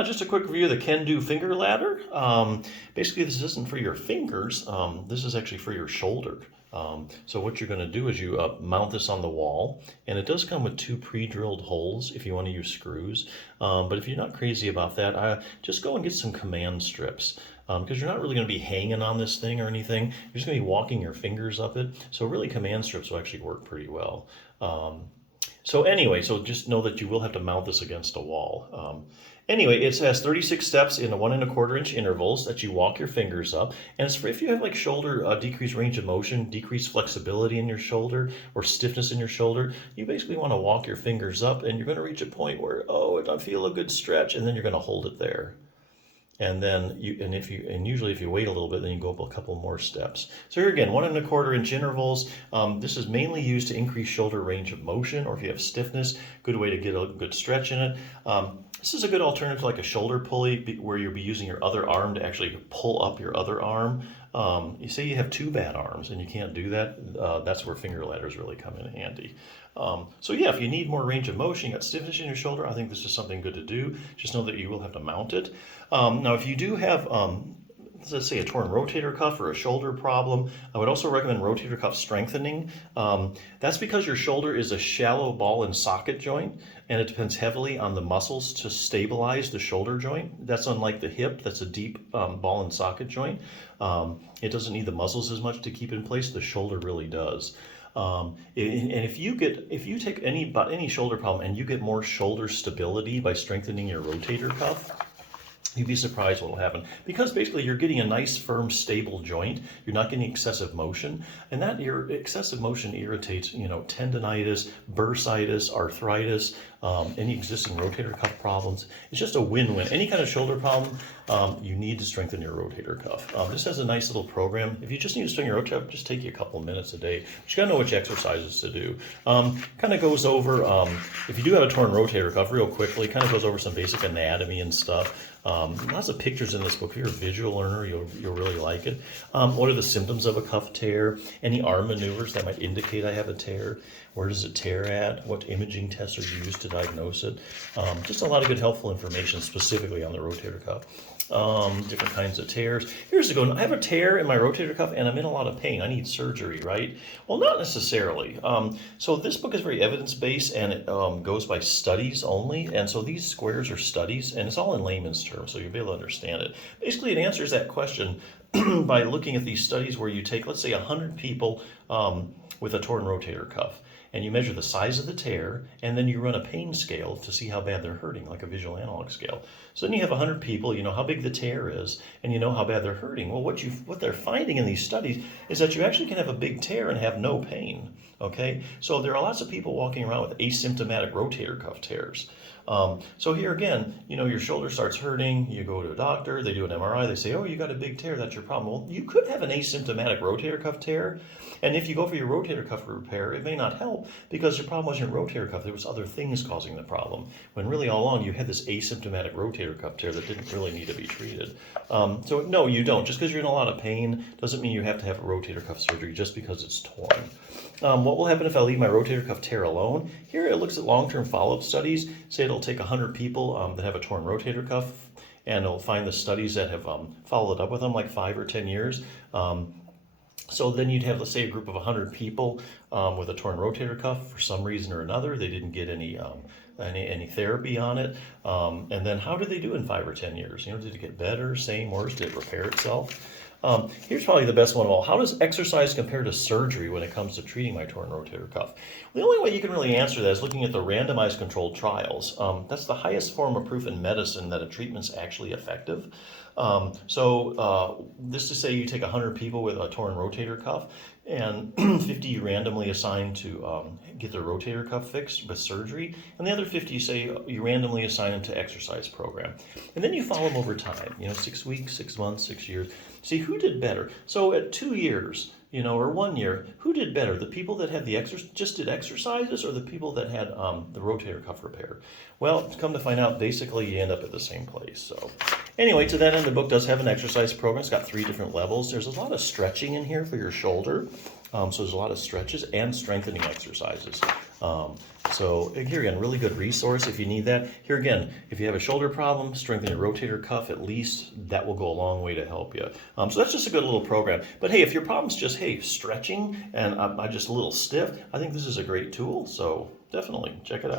Yeah, just a quick review of the CanDo finger ladder. Basically, this isn't for your fingers. This is actually for your shoulder. So what you're going to do is you mount this on the wall, and it does come with 2 pre-drilled holes if you want to use screws. But if you're not crazy about that, just go and get some command strips. Because you're not really going to be hanging on this thing or anything. You're just going to be walking your fingers up it. So really command strips will actually work pretty well. So anyway, so just know that you will have to mount this against a wall. Anyway, it has 36 steps in 1 1/4 inch intervals that you walk your fingers up. And it's for if you have like shoulder decreased range of motion, decreased flexibility in your shoulder, or stiffness in your shoulder, you basically want to walk your fingers up, and you're going to reach a point where, oh, I feel a good stretch, and then you're going to hold it there. And then usually if you wait a little bit, then you go up a couple more steps. So here again, 1 1/4 inch intervals. This is mainly used to increase shoulder range of motion, or if you have stiffness, good way to get a good stretch in it. This is a good alternative to like a shoulder pulley, where you'll be using your other arm to actually pull up your other arm. You say you have 2 bad arms and you can't do that, that's where finger ladders really come in handy. So yeah, if you need more range of motion, you got stiffness in your shoulder, I think this is something good to do. Just know that you will have to mount it. Now if you do have, let's say a torn rotator cuff or a shoulder problem, I would also recommend rotator cuff strengthening. That's because your shoulder is a shallow ball and socket joint, and it depends heavily on the muscles to stabilize the shoulder joint. That's unlike the hip, that's a deep ball and socket joint. It doesn't need the muscles as much to keep in place. The shoulder really does. And if you take any shoulder problem and you get more shoulder stability by strengthening your rotator cuff, you'd be surprised what will happen, because basically you're getting a nice, firm, stable joint. You're not getting excessive motion, and that excessive motion irritates, tendonitis, bursitis, arthritis, any existing rotator cuff problems. It's just a win-win. Any kind of shoulder problem, you need to strengthen your rotator cuff. This has a nice little program. If you just need to strengthen your rotator cuff, just take you a couple minutes a day. But you gotta know which exercises to do. Kind of goes over, if you do have a torn rotator cuff, real quickly, kind of goes over some basic anatomy and stuff. Lots of pictures in this book. If you're a visual learner, you'll really like it. What are the symptoms of a cuff tear? Any arm maneuvers that might indicate I have a tear? Where does it tear at? What imaging tests are used to diagnose it? Just a lot of good helpful information specifically on the rotator cuff. Different kinds of tears. Here's the go. I have a tear in my rotator cuff and I'm in a lot of pain. I need surgery, right? Well, not necessarily. So this book is very evidence-based, and it goes by studies only. And so these squares are studies, and it's all in layman's terms, so you'll be able to understand it. Basically, it answers that question by looking at these studies where you take, let's say, 100 people with a torn rotator cuff, and you measure the size of the tear, and then you run a pain scale to see how bad they're hurting, like a visual analog scale. So then you have 100 people, you know how big the tear is, and you know how bad they're hurting. Well, what they're finding in these studies is that you actually can have a big tear and have no pain, okay? So there are lots of people walking around with asymptomatic rotator cuff tears. So here again, your shoulder starts hurting, you go to a doctor, they do an MRI, they say, oh, you got a big tear, that's your problem. Well, you could have an asymptomatic rotator cuff tear, and if you go for your rotator cuff repair, it may not help, because your problem wasn't your rotator cuff, there was other things causing the problem, when really all along you had this asymptomatic rotator cuff tear that didn't really need to be treated. So no, you don't. Just because you're in a lot of pain doesn't mean you have to have a rotator cuff surgery just because it's torn. What will happen if I leave my rotator cuff tear alone? Here it looks at long-term follow-up studies. Say it'll take 100 people that have a torn rotator cuff, and it'll find the studies that have followed up with them like 5 or 10 years. So then you'd have, let's say, a group of 100 people with a torn rotator cuff for some reason or another. They didn't get any therapy on it. And then how did they do in 5 or 10 years? Did it get better, same, worse? Did it repair itself? Here's probably the best one of all. How does exercise compare to surgery when it comes to treating my torn rotator cuff? The only way you can really answer that is looking at the randomized controlled trials. That's the highest form of proof in medicine that a treatment's actually effective. This to say you take 100 people with a torn rotator cuff, and 50 you randomly assign to get their rotator cuff fixed with surgery, and the other 50 say you randomly assign them to exercise program. And then you follow them over time, 6 weeks, 6 months, 6 years. See who did better. So at 2 years, or 1 year, who did better? The people that had just did exercises, or the people that had the rotator cuff repaired? Well, come to find out, basically you end up at the same place. So anyway, to that end, the book does have an exercise program. It's got 3 different levels. There's a lot of stretching in here for your shoulder. So there's a lot of stretches and strengthening exercises. So here again, really good resource if you need that. Here again, if you have a shoulder problem, strengthen your rotator cuff at least. That will go a long way to help you. So that's just a good little program. But hey, if your problem's just, hey, stretching and I'm just a little stiff, I think this is a great tool. So definitely check it out.